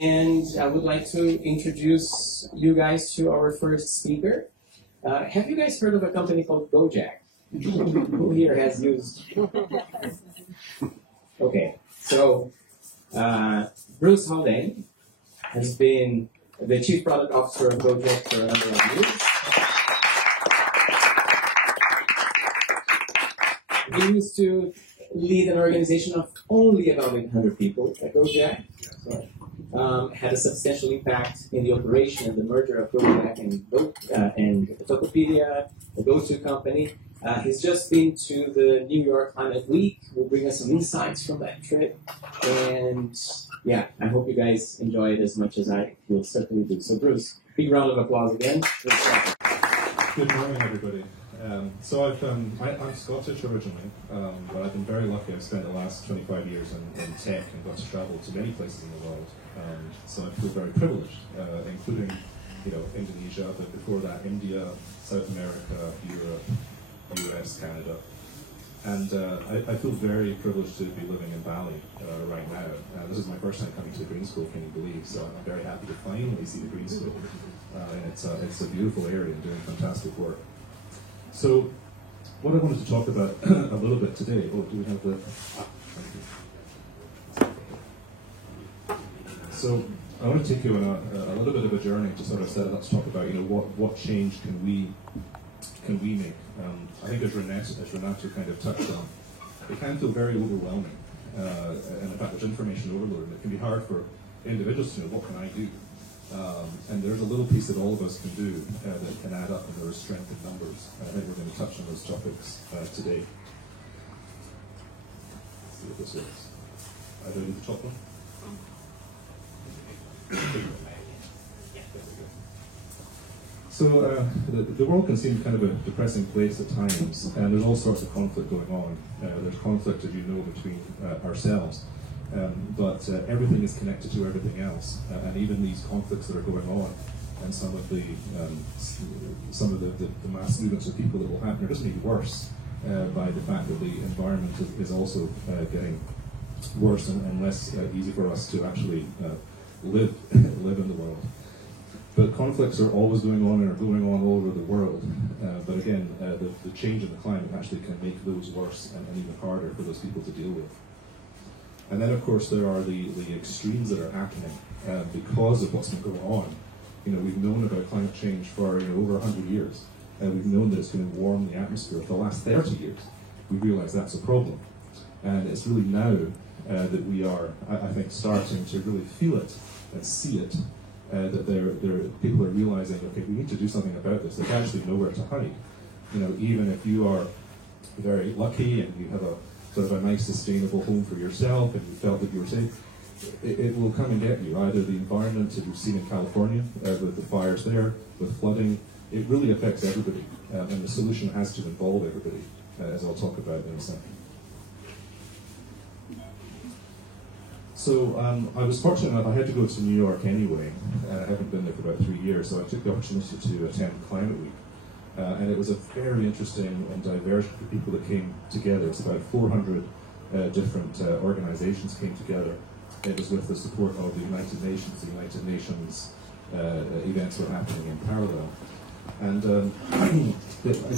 And I would like to introduce you guys to our first speaker. Have you guys heard of a company called Gojek? Who here has used? Okay, so Bruce Haldane has been the Chief Product Officer of Gojek for a number of years. He used to lead an organization of only about 800 people at Gojek. So, had a substantial impact in the operation and the merger of Gojek and Tokopedia, the go-to company. He's just been to the New York Climate Week. Will bring us some insights from that trip. And yeah, I hope you guys enjoy it as much as I will certainly do. So Bruce, big round of applause again. Good morning, everybody. I'm Scottish originally, but I've been very lucky. I've spent the last 25 years in tech and got to travel to many places in the world. So I feel very privileged, including, Indonesia, but before that, India, South America, Europe, US, Canada. And I feel very privileged to be living in Bali right now. This is my first time coming to the Green School, can you believe? So I'm very happy to finally see the Green School. And it's a beautiful area and doing fantastic work. So, what I wanted to talk about a little bit today. Oh, do we have the? So, I want to take you on a little bit of a journey to sort of set it up to talk about, what change can we make. I think as Renato kind of touched on, it can feel very overwhelming, and in fact, there's information overload, and it can be hard for individuals to know what can I do. And there's a little piece that all of us can do that can add up, and there is strength in numbers. And I think we're going to touch on those topics today. Let's see what this is. I don't need the top one. So the world can seem kind of a depressing place at times, and there's all sorts of conflict going on. There's conflict, as you know, between ourselves. But everything is connected to everything else, and even these conflicts that are going on, and some of the mass movements of people that will happen are just made worse by the fact that the environment is also getting worse and less easy for us to actually live in the world. But conflicts are always going on and are going on all over the world. But again, the change in the climate actually can make those worse and even harder for those people to deal with. And then, of course, there are the extremes that are happening because of what's been going on. We've known about climate change for over 100 years. We've known that it's going to warm the atmosphere for the last 30 years. We realize that's a problem. And it's really now that we are, I think, starting to really feel it and see it, that people are realizing, okay, we need to do something about this. There's actually nowhere to hide. Even if you are very lucky and you have a sort of a nice, sustainable home for yourself, and you felt that you were safe, it will come and get you. Either the environment that we've seen in California, with the fires there, with flooding, it really affects everybody, and the solution has to involve everybody, as I'll talk about in a second. So I was fortunate enough, I had to go to New York anyway. I haven't been there for about 3 years, so I took the opportunity to attend Climate Week. And it was a very interesting and diverse group of people that came together. It's about 400 different organizations came together. It was with the support of the United Nations. The United Nations events were happening in parallel. And I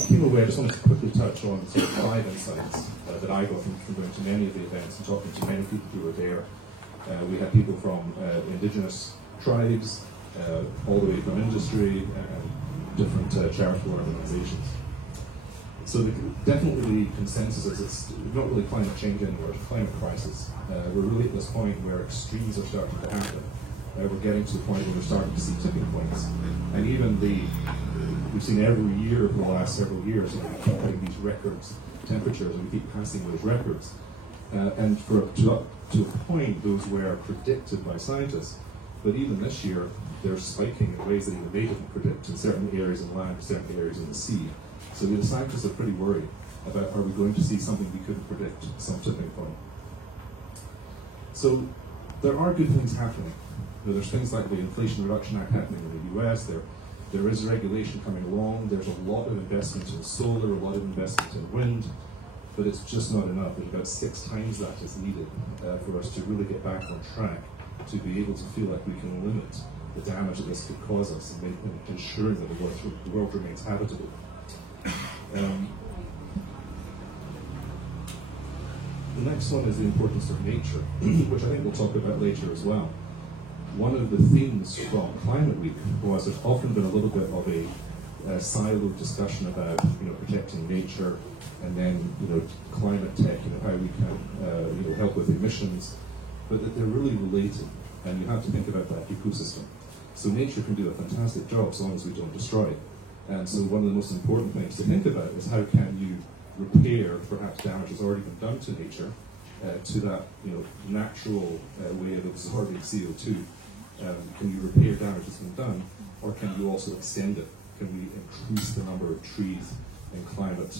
came away, I just wanted to quickly touch on sort of 5 insights that I got from going to many of the events and talking to many people who were there. We had people from indigenous tribes, all the way from industry, different charitable organizations. So definitely the consensus is it's not really climate change anymore, it's climate crisis. We're really at this point where extremes are starting to happen. We're getting to the point where we're starting to see tipping points. And even we've seen every year for the last several years, we keep hitting these records, temperatures, and we keep passing those records. And to a point, those were predicted by scientists. But even this year, they're spiking in ways that even they didn't predict in certain areas of land, certain areas in the sea. So the scientists are pretty worried about, are we going to see something we couldn't predict, some tipping point. So there are good things happening. There's things like the Inflation Reduction Act happening in the US. There is regulation coming along. There's a lot of investment in solar, a lot of investment in wind, but it's just not enough. There's about 6 times that is needed for us to really get back on track to be able to feel like we can limit the damage that this could cause us and ensuring that the world remains habitable. The next one is the importance of nature, which I think we'll talk about later as well. One of the themes from Climate Week was there's often been a little bit of a siloed discussion about protecting nature, and then climate tech, how we can help with emissions, but that they're really related, and you have to think about that ecosystem. So nature can do a fantastic job as long as we don't destroy it. And so one of the most important things to think about is how can you repair perhaps damage that's already been done to nature, to that natural way of absorbing CO2. Can you repair damage that's been done, or can you also extend it? Can we increase the number of trees and climate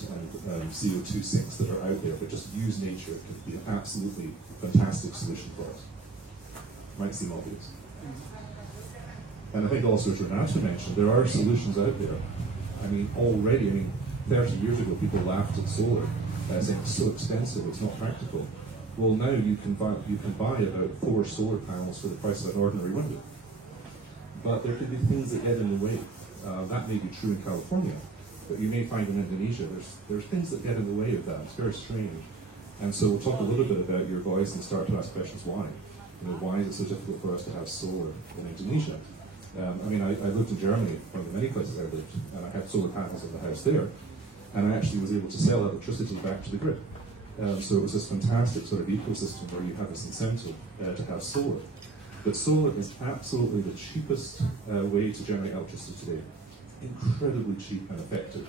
and CO2 sinks that are out there, but just use nature to be an absolutely fantastic solution for us? Might seem obvious. And I think also, as Renata mentioned, there are solutions out there. I mean, already, 30 years ago, people laughed at solar, saying it's so expensive, it's not practical. Well, now you can buy about 4 solar panels for the price of an ordinary window. But there could be things that get in the way. That may be true in California, but you may find in Indonesia there's things that get in the way of that. It's very strange. And so we'll talk a little bit about your voice and start to ask questions why. Why is it so difficult for us to have solar in Indonesia? I lived in Germany, one of the many places I lived, and I had solar panels in the house there, and I actually was able to sell electricity back to the grid. So it was this fantastic sort of ecosystem where you have this incentive to have solar. But solar is absolutely the cheapest way to generate electricity today. Incredibly cheap and effective,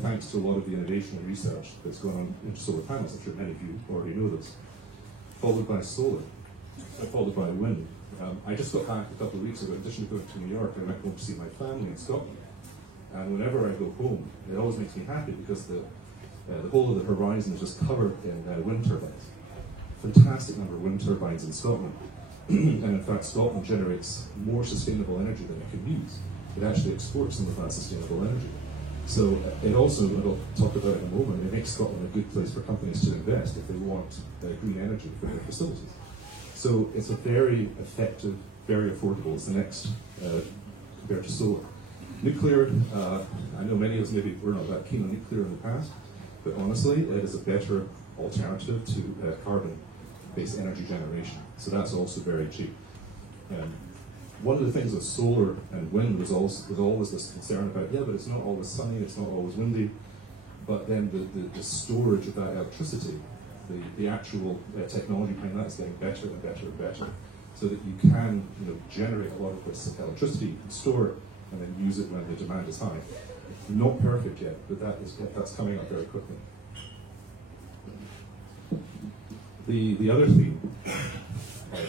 thanks to a lot of the innovation and research that's gone on into solar panels. I'm sure many of you already know this. Followed by solar, followed by wind. I just got back a couple of weeks ago. In addition to going to New York, I went home to see my family in Scotland. And whenever I go home, it always makes me happy because the whole of the horizon is just covered in wind turbines. Fantastic number of wind turbines in Scotland. And in fact, Scotland generates more sustainable energy than it can use. It actually exports some of that sustainable energy. So it also, and I'll talk about it in a moment, it makes Scotland a good place for companies to invest if they want green energy for their facilities. So it's a very effective, very affordable. It's the next compared to solar. Nuclear, I know many of us maybe were not that keen on nuclear in the past, but honestly, it is a better alternative to carbon-based energy generation. So that's also very cheap. One of the things with solar and wind was always this concern about, but it's not always sunny, it's not always windy, but then the storage of that electricity, the actual technology behind that is getting better and better and better, so that you can generate a lot of this electricity, you can store it, and then use it when the demand is high. Not perfect yet, but that's coming up very quickly. The other theme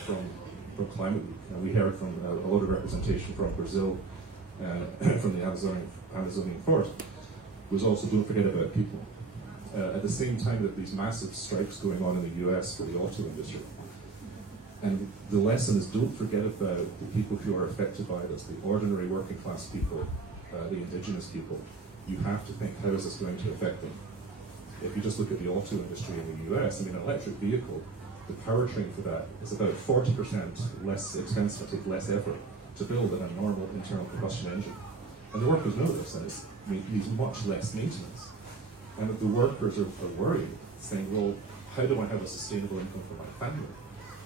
from Climate Week, and we heard from a lot of representation from Brazil, from the Amazonian forest, was also don't forget about people. At the same time that these massive strikes going on in the US for the auto industry. And the lesson is don't forget about the people who are affected by this, the ordinary working class people, the indigenous people. You have to think, how is this going to affect them? If you just look at the auto industry in the US, an electric vehicle, the powertrain for that is about 40% less expensive, take less effort to build than a normal internal combustion engine. And the workers know this, and it needs much less maintenance. And if the workers are worried, saying, well, how do I have a sustainable income for my family?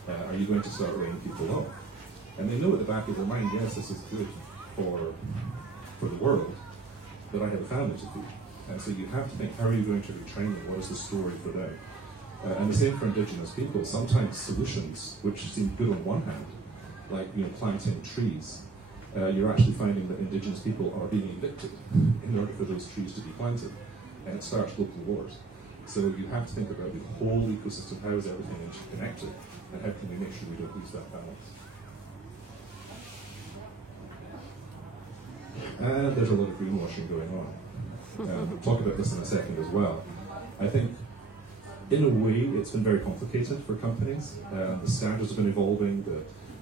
Are you going to start laying people off? And they know at the back of their mind, yes, this is good for the world, but I have a family to feed. And so you have to think, how are you going to retrain them? What is the story for them? And the same for indigenous people. Sometimes solutions, which seem good on one hand, like planting trees, you're actually finding that indigenous people are being evicted in order for those trees to be planted. And it starts local wars. So you have to think about the whole ecosystem, how is everything interconnected, and how can we make sure we don't lose that balance. And there's a lot of greenwashing going on. We'll talk about this in a second as well. I think, in a way, it's been very complicated for companies. The standards have been evolving,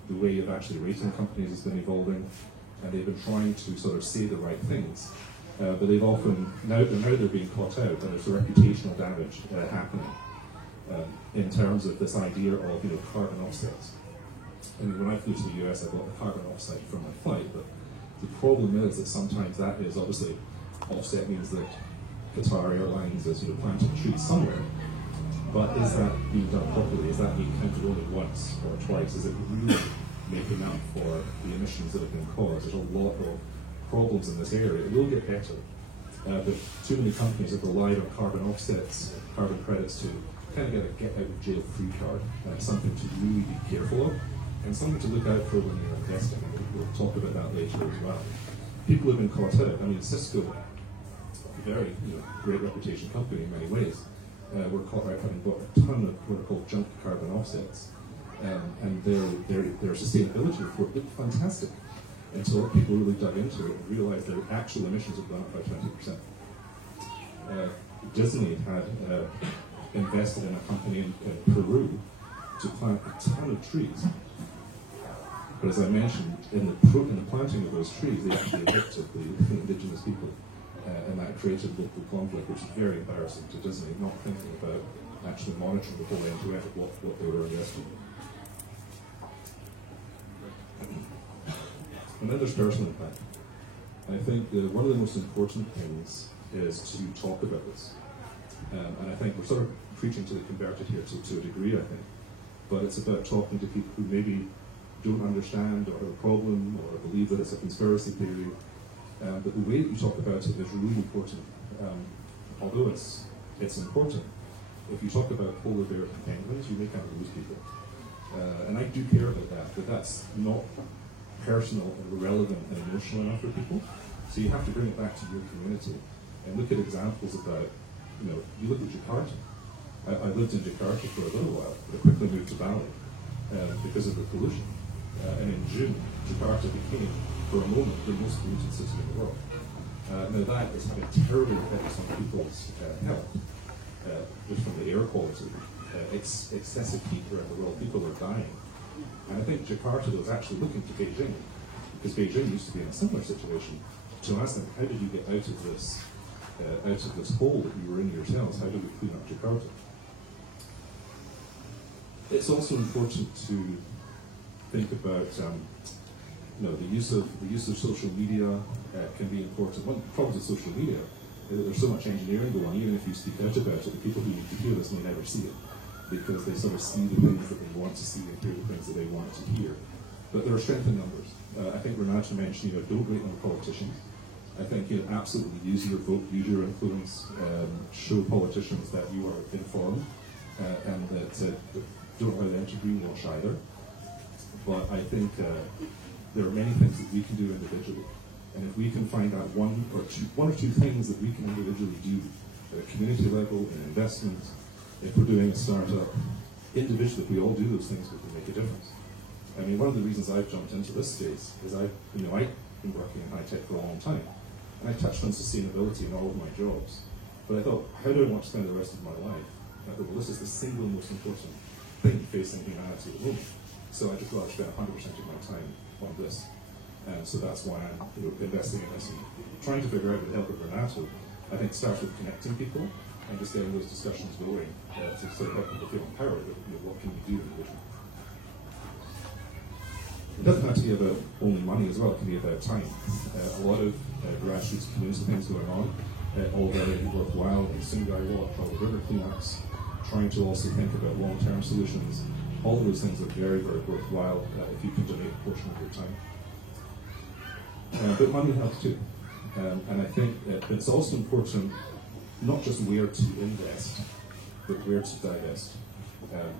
the way of actually rating companies has been evolving, and they've been trying to sort of say the right things. But they've often, now they're being caught out, and there's a reputational damage happening in terms of this idea of carbon offsets. And when I flew to the US, I bought the carbon offset from my flight, but the problem is that sometimes that is obviously offset means that Qatar Airlines is planting trees somewhere. But is that being done properly? Is that being counted only once or twice? Is it really making up for the emissions that have been caused? There's a lot of problems in this area. It will get better. But too many companies have relied on carbon offsets, carbon credits to kind of get a get-out-of-jail-free card. That's something to really be careful of, and something to look out for when you're investing. We'll talk about that later as well. People have been caught out. I mean, Cisco, a very great reputation company in many ways, were caught out having bought a ton of what are called junk carbon offsets, and their sustainability report looked fantastic until people really dug into it and realized their actual emissions had gone up by 20%. Disney had invested in a company in Peru to plant a ton of trees. But as I mentioned, in the planting of those trees, they actually evicted the indigenous people. And that created local conflict, which is very embarrassing to Disney, not thinking about actually monitoring the whole end-to-end of what they were investing in. And then there's personal impact. I think one of the most important things is to talk about this. And I think we're sort of preaching to the converted here to a degree, I think. But it's about talking to people who maybe don't understand or have a problem or believe that it's a conspiracy theory. But the way that you talk about it is really important. Although it's important, if you talk about polar bears and penguins, you may kind of lose people. And I do care about that, but that's not personal and relevant and emotional enough for people. So you have to bring it back to your community and look at examples about, you look at Jakarta. I lived in Jakarta for a little while, but I quickly moved to Bali because of the pollution. And in June, Jakarta became, for a moment, the most polluted city in the world. Now that is having terrible effects on people's health, just from the air quality, excessive heat around the world. People are dying. And I think Jakarta was actually looking to Beijing, because Beijing used to be in a similar situation, to ask them, how did you get out of this hole that you were in yourselves? How did we clean up Jakarta? It's also important to think about the use of social media can be important. One of the problems with social media is that there's so much engineering going on. Even if you speak out about it, the people who need to hear this may never see it, because they sort of see the things that they want to see and hear the things that they want to hear. But there are strength in numbers. I think Renata mentioned, don't rate on politicians. I think absolutely use your vote, use your influence, show politicians that you are informed, and that don't allow them to greenwash either. But I think there are many things that we can do individually, and if we can find out one or two things that we can individually do at a community level, in investment, if we're doing a startup, individually, if we all do those things, we can make a difference. I mean, one of the reasons I've jumped into this space is I've been working in high tech for a long time, and I touched on sustainability in all of my jobs. But I thought, how do I want to spend the rest of my life? And I thought, well, this is the single most important thing facing humanity at the moment. So I just thought I'd spend 100% of my time on this. And so that's why I'm investing in this and trying to figure out with the help of Renato. I think starts with connecting people and just getting those discussions going to sort of help people feel empowered. What can we do individually? It doesn't have to be about only money as well, it can be about time. A lot of grassroots community things going on, all very worthwhile, like Sungai Walk, Troubled River cleanups, trying to also think about long-term solutions. All of those things are very, very worthwhile if you can donate a portion of your time. But money helps too. And I think it's also important not just where to invest, but where to divest.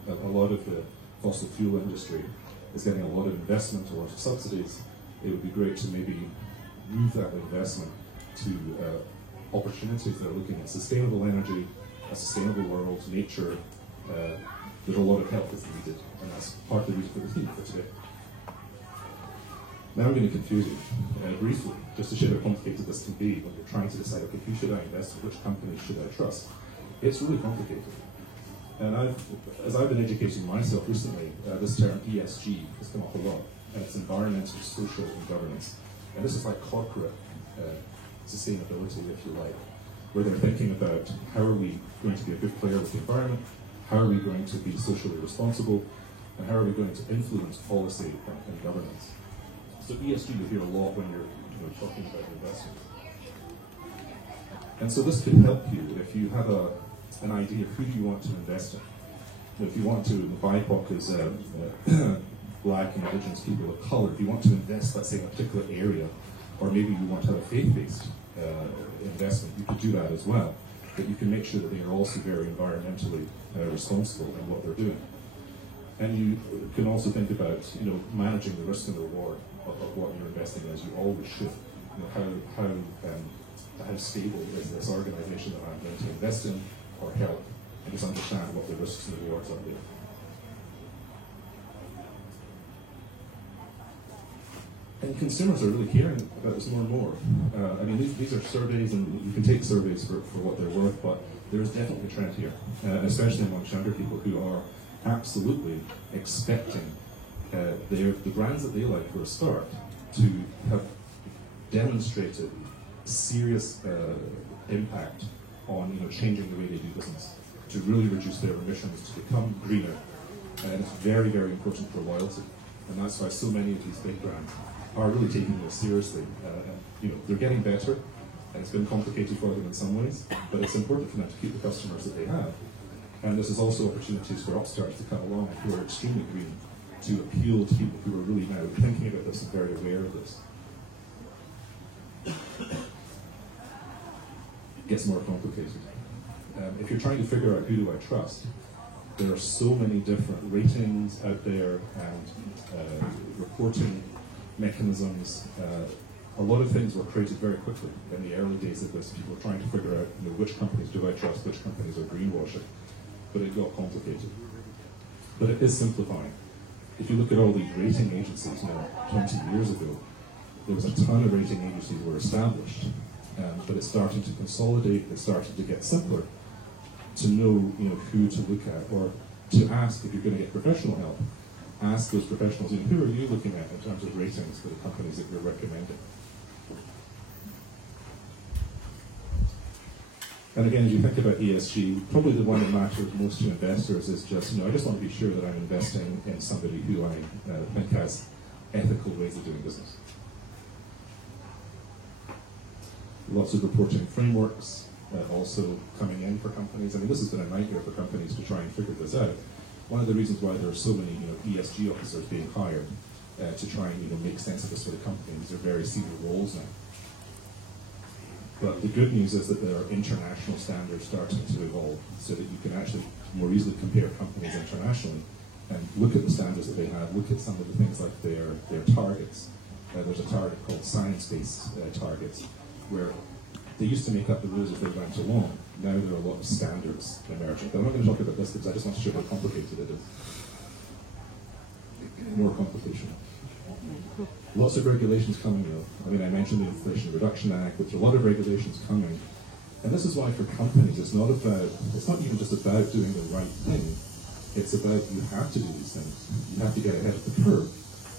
A lot of the fossil fuel industry is getting a lot of investment, a lot of subsidies. It would be great to maybe move that investment to opportunities that are looking at sustainable energy, a sustainable world, nature. There's a lot of help that's needed, and that's part of the reason for the theme for today. Now I'm going to confuse you briefly, just to show how complicated this can be when you're trying to decide, okay, who should I invest in, which companies should I trust? It's really complicated. And as I've been educating myself recently, this term ESG has come up a lot, and it's environmental, social, and governance. And this is like corporate sustainability, if you like, where they're thinking about how are we going to be a good player with the environment, how are we going to be socially responsible, and how are we going to influence policy and governance. So ESG you hear a lot when you're talking about investment. And so this could help you if you have an idea of who do you want to invest in. If you want to, BIPOC is black and indigenous people of color, if you want to invest, let's say, in a particular area, or maybe you want to have a faith-based investment, you could do that as well. But you can make sure that they are also very environmentally responsible in what they're doing. And you can also think about, managing the risk and reward of what you're investing in, as you always should. How stable is this organization that I'm going to invest in or help, and just understand what the risks and rewards are there. And consumers are really caring about this more and more. These are surveys, and you can take surveys for what they're worth, but there's definitely a trend here, especially among younger people who are absolutely expecting the brands that they like for a start to have demonstrated serious impact on changing the way they do business, to really reduce their emissions, to become greener, and it's very, very important for loyalty. And that's why so many of these big brands are really taking this seriously. They're getting better, and it's been complicated for them in some ways, but it's important for them to keep the customers that they have. And this is also opportunities for upstarts to come along who are extremely green, to appeal to people who are really now thinking about this and very aware of this. It gets more complicated. If you're trying to figure out who do I trust, there are so many different ratings out there and reporting mechanisms. A lot of things were created very quickly in the early days of this. People were trying to figure out which companies do I trust, which companies are greenwashing, but it got complicated. But it is simplifying. If you look at all these rating agencies now, 20 years ago, there was a ton of rating agencies were established, but it's starting to consolidate, it's starting to get simpler to know, who to look at, or to ask if you're going to get professional help. Ask those professionals, who are you looking at in terms of ratings for the companies that you're recommending? And again, as you think about ESG, probably the one that matters most to investors is just, I just want to be sure that I'm investing in somebody who I think has ethical ways of doing business. Lots of reporting frameworks also coming in for companies. This has been a nightmare for companies to try and figure this out. One of the reasons why there are so many ESG officers being hired to try and make sense of this for the company. These are very senior roles now. But the good news is that there are international standards starting to evolve so that you can actually more easily compare companies internationally and look at the standards that they have, look at some of the things like their targets. There's a target called science-based targets, where they used to make up the rules as they went along. Now there are a lot of standards emerging. But I'm not going to talk about this because I just want to show how complicated it is. More complication. Lots of regulations coming though. I mentioned the Inflation Reduction Act, there's a lot of regulations coming. And this is why for companies it's not even just about doing the right thing, it's about you have to do these things. You have to get ahead of the curve,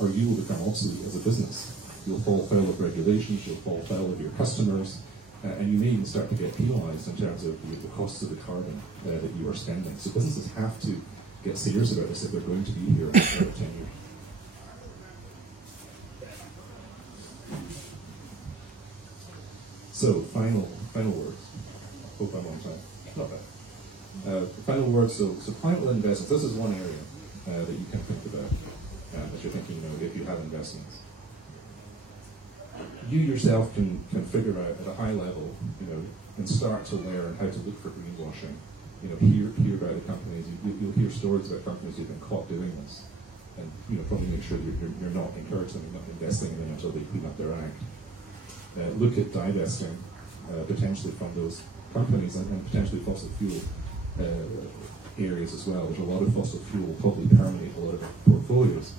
or you will become obsolete as a business. You'll fall foul of regulations, you'll fall foul of your customers, and you may even start to get penalized in terms of the costs of the carbon that you are spending. So businesses have to get serious about this if they're going to be here in about 10 years. So, final words. Hope I'm on time. Not bad. Final words. So climate investments. This is one area that you can think about as you're thinking, if you have investments. You yourself can figure out at a high level, and start to learn how to look for greenwashing. Hear about the companies. You'll hear stories about companies who've been caught doing this, and probably make sure that you're not encouraging them, not investing in them until they clean up their act. Look at divesting potentially from those companies and potentially fossil fuel areas as well. There's a lot of fossil fuel probably permeate a lot of portfolios.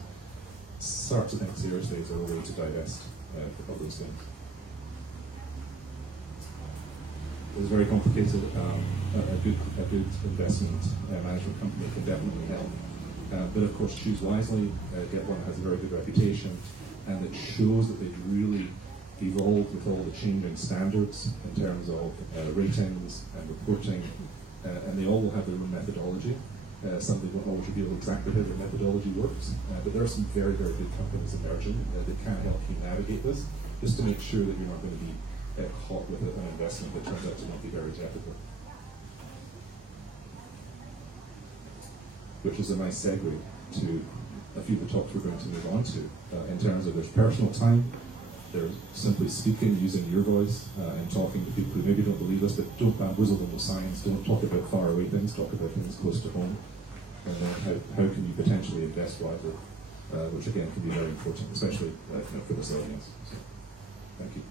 Start to think seriously as a way to divest of those things. It's very complicated. A good investment management company can definitely help. But of course, choose wisely. Get one that has a very good reputation and that shows that they've really evolved with all the changing standards in terms of ratings and reporting, and they all will have their own methodology. somebody won't always be able to track how their methodology works. But there are some very, very big companies emerging that can help you navigate this, just to make sure that you're not going to be caught with an investment that turns out to not be very ethical. Which is a nice segue to a few of the talks we're going to move on to. In terms of there's personal time, there's simply speaking, using your voice, and talking to people who maybe don't believe us, but don't bamboozle them with science, don't talk about faraway things, talk about things close to home. And then how can you potentially invest wisely, which again can be very important, especially for this audience. So, thank you.